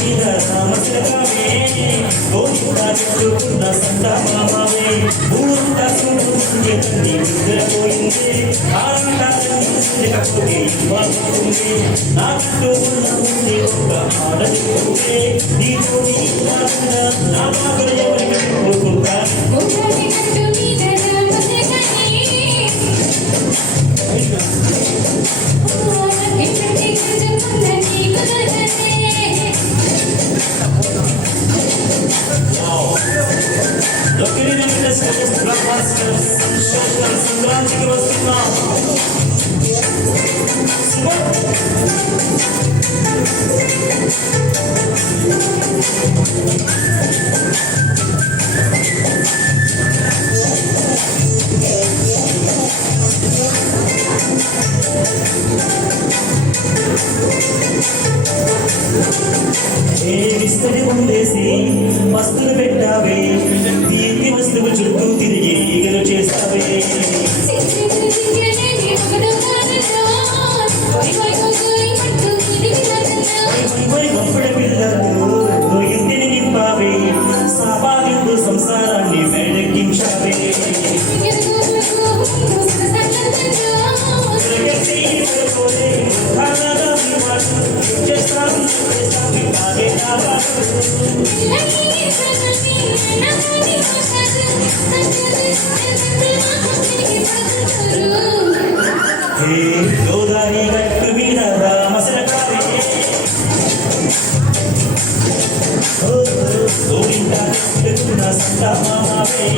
మీద రామశిలకావే గోవిందా చెప్పుకున్న సంతామావే ఊరుంటా సుందర తల్లి నిద్రపోయింది ఆనందాకపోతే ఇవ్వబోతుంది నాకంటూ ఉన్న ఉంది ఒక ఆడకుంటే నీతో నా బాబులు ఎవరికి కోరుకుంటాను సంక్రాంతికి వస్తున్నాం విస్తరి ఉండేసి వస్తువులు పెట్టావే తీపి వస్తువు చుట్టూ తిరిగి ఈగలు చేస్తావే గొప్పడ పిల్లలు ఇంటిని నింపావే సాపాదింపు సంసారాన్ని వేడెక్కించావే గోదావరి గట్టు మీద రామశిలకావే గోవిందా చెప్పుకున్న సంతామావే